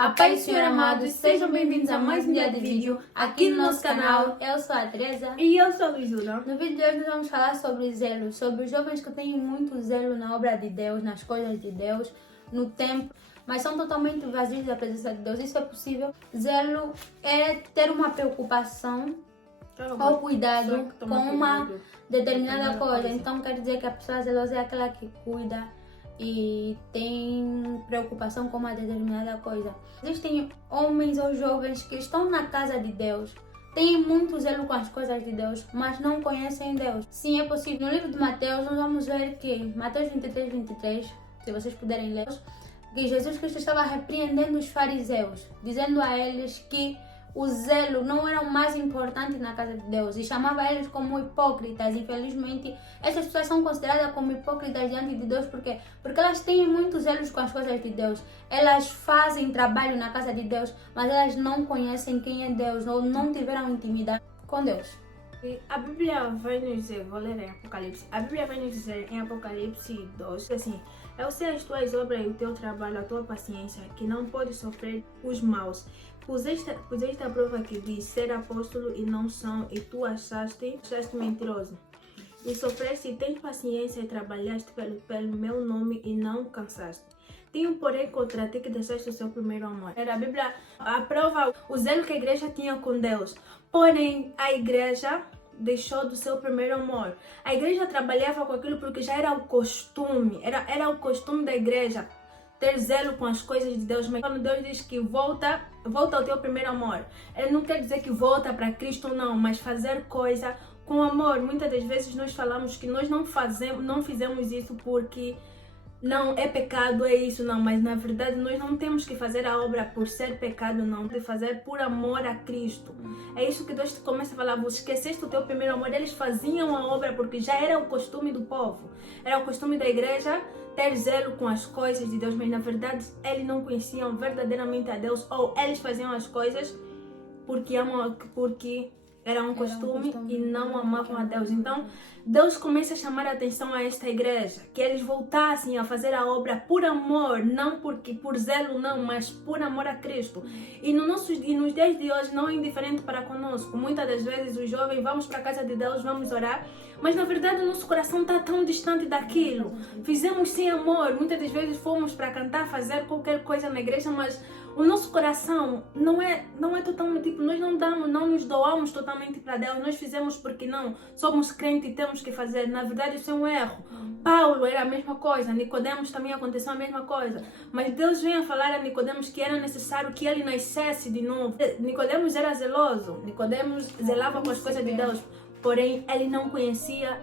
A paz do Senhor amados, sejam bem-vindos a mais um dia de vídeo aqui no nosso canal. Eu sou a Teresa e eu sou a Luizuna. No vídeo de hoje nós vamos falar sobre zelo, sobre os jovens que têm muito zelo na obra de Deus, nas coisas de Deus, no tempo, mas são totalmente vazios da presença de Deus. Isso é possível. Zelo é ter uma preocupação ou cuidado com uma determinada coisa. Então quer dizer que a pessoa zelosa é aquela que cuida e tem preocupação com uma determinada coisa. Existem homens ou jovens que estão na casa de Deus, têm muito zelo com as coisas de Deus, mas não conhecem Deus. Sim, é possível. No livro de Mateus, nós vamos ver que, Mateus 23, se vocês puderem ler, que Jesus Cristo estava repreendendo os fariseus, dizendo a eles que o zelo não era o mais importante na casa de Deus e chamava eles como hipócritas. Infelizmente, essas pessoas são consideradas como hipócritas diante de Deus porque elas têm muitos zelos com as coisas de Deus. Elas fazem trabalho na casa de Deus, mas elas não conhecem quem é Deus ou não tiveram intimidade com Deus. E a Bíblia vai nos dizer, vou ler em Apocalipse, a Bíblia vai nos dizer em Apocalipse 2, assim, eu sei as tuas obras e o teu trabalho, a tua paciência, que não podes sofrer os maus. Puseste a prova que diz ser apóstolo e não são, e tu achaste mentiroso. E sofreste e tens paciência e trabalhaste pelo meu nome e não cansaste. Tenho, porém, contra ti que deixaste o seu primeiro amor. A Bíblia aprova o zelo que a igreja tinha com Deus. Porém, a igreja deixou do seu primeiro amor. A igreja trabalhava com aquilo porque já era o costume. Era o costume da igreja ter zelo com as coisas de Deus. Mas quando Deus diz que volta ao teu primeiro amor, Ele não quer dizer que volta para Cristo, não, mas fazer coisa com amor. Muitas das vezes nós falamos que nós não fizemos isso porque não é pecado, é isso, não, mas na verdade nós não temos que fazer a obra por ser pecado, não, de fazer por amor a Cristo. É isso que Deus começa a falar, você esqueceste o teu primeiro amor. Eles faziam a obra porque já era o costume do povo, era o costume da igreja ter zelo com as coisas de Deus, mas na verdade eles não conheciam verdadeiramente a Deus, ou eles faziam as coisas porque era um costume e não amavam a Deus. Então, Deus começa a chamar a atenção a esta igreja, que eles voltassem a fazer a obra por amor, não por zelo, não, mas por amor a Cristo. E nos dias de hoje não é indiferente para conosco. Muitas das vezes os jovens vamos para a casa de Deus, vamos orar, mas na verdade o nosso coração está tão distante daquilo. Fizemos sem amor. Muitas das vezes fomos para cantar, fazer qualquer coisa na igreja, mas o nosso coração não é totalmente, nós não nos doamos totalmente para Deus. Nós fizemos porque não somos crentes e temos que fazer. Na verdade isso é um erro. Paulo era a mesma coisa, Nicodemos também aconteceu a mesma coisa, mas Deus vem a falar a Nicodemos que era necessário que ele nascesse de novo. Nicodemos era zeloso, Nicodemos zelava com as coisas de Deus, porém ele não conhecia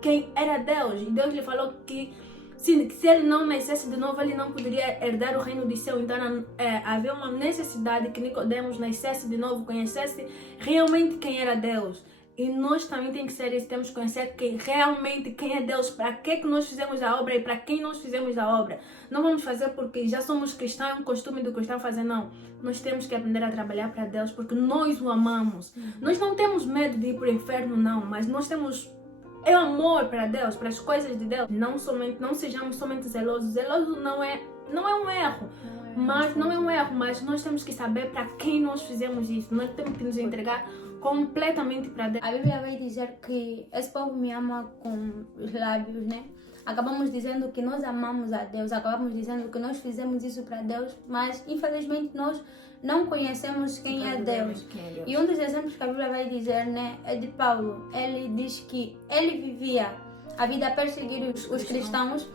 quem era Deus, e Deus lhe falou que se ele não nascesse de novo, ele não poderia herdar o reino de céu. Então havia uma necessidade que Nicodemos nascesse de novo, conhecesse realmente quem era Deus. E nós também temos que ser isso, temos que conhecer realmente quem é Deus, para que nós fizemos a obra e para quem nós fizemos a obra. Não vamos fazer porque já somos cristãos, é um costume do cristão fazer, não. Nós temos que aprender a trabalhar para Deus porque nós o amamos. Nós não temos medo de ir para o inferno, não, mas nós temos o amor para Deus, para as coisas de Deus. Não sejamos somente zelosos. Zeloso não é um erro. Não é um erro, mas nós temos que saber para quem nós fizemos isso. Nós temos que nos entregar completamente para Deus. A Bíblia vai dizer que esse povo me ama com os lábios, né? Acabamos dizendo que nós amamos a Deus, acabamos dizendo que nós fizemos isso para Deus, mas infelizmente nós não conhecemos quem é Deus. E um dos exemplos que a Bíblia vai dizer, né, é de Paulo. Ele diz que ele vivia a vida a perseguir os cristãos,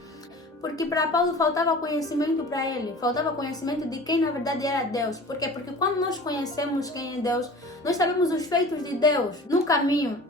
porque para Paulo faltava conhecimento para ele, faltava conhecimento de quem na verdade era Deus. Por quê? Porque quando nós conhecemos quem é Deus, nós sabemos os feitos de Deus. No caminho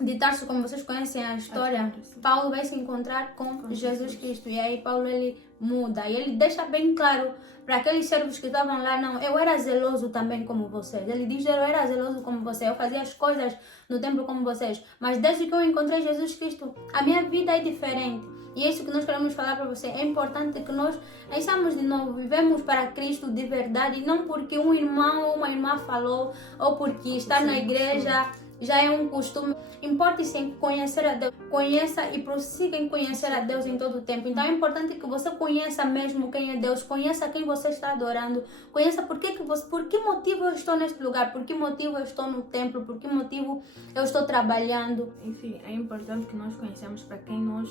de Tarso, como vocês conhecem a história, Paulo vai se encontrar com Jesus Cristo. E aí Paulo ele muda e ele deixa bem claro para aqueles servos que estavam lá, não, eu era zeloso também como vocês. Ele diz, eu era zeloso como vocês, eu fazia as coisas no templo como vocês, mas desde que eu encontrei Jesus Cristo, a minha vida é diferente. E é isso que nós queremos falar para você. É importante que nós nasçamos de novo, vivemos para Cristo de verdade, e não porque um irmão ou uma irmã falou, ou porque estar na igreja já é um costume. Importe-se em conhecer a Deus. Conheça e prossiga em conhecer a Deus em todo o tempo. Então é importante que você conheça mesmo quem é Deus. Conheça quem você está adorando. Conheça por que motivo eu estou neste lugar. Por que motivo eu estou no templo. Por que motivo eu estou trabalhando. Enfim, é importante que nós conheçamos para quem nós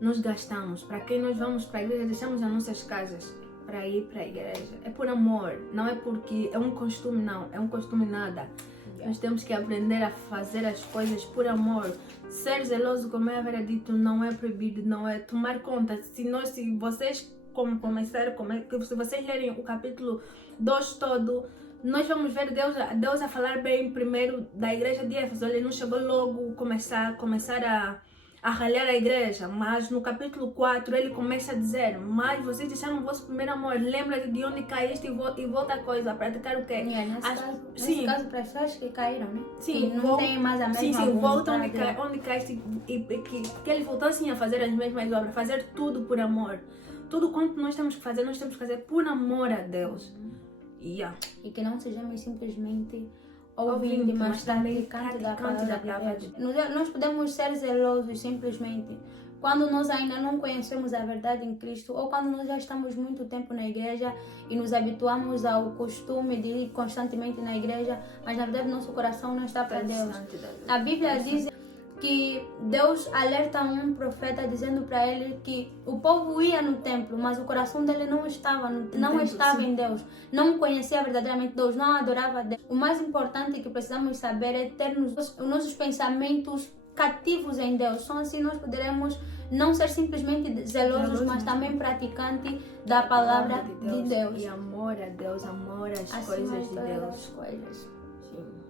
nos gastamos. Para quem nós vamos para a igreja. Deixamos as nossas casas para ir para a igreja. É por amor. Não é porque é um costume, não. É um costume nada. Nós temos que aprender a fazer as coisas por amor. Ser zeloso, como eu havia dito, não é proibido, não é tomar conta. Se vocês se vocês lerem o capítulo 2 todo, nós vamos ver Deus a falar bem primeiro da igreja de Éfeso. Ele não chegou logo começar a ralhar a igreja, mas no capítulo 4 ele começa a dizer: mas vocês deixaram o vosso primeiro amor, lembra de onde caíste e volta a coisa, a praticar o quê? Nesse caso, para as pessoas que caíram, né? Sim, que não tem mais a mesma volta onde caíste e que ele voltou assim a fazer as mesmas obras, fazer tudo por amor. Tudo quanto nós temos que fazer por amor a Deus. E que não sejamos simplesmente ouvindo, mas também praticante da palavra de Deus. Nós podemos ser zelosos simplesmente quando nós ainda não conhecemos a verdade em Cristo, ou quando nós já estamos muito tempo na igreja e nos habituamos ao costume de ir constantemente na igreja, mas na verdade nosso coração não está para Deus. A Bíblia diz que Deus alerta um profeta dizendo para ele que o povo ia no templo, mas o coração dele não estava em Deus, não conhecia verdadeiramente Deus, não adorava Deus. O mais importante que precisamos saber é ter os nossos pensamentos cativos em Deus. Só assim nós poderemos não ser simplesmente zelosos, mas também praticantes da palavra de Deus. E amor a Deus, amor às coisas de Deus. Sim.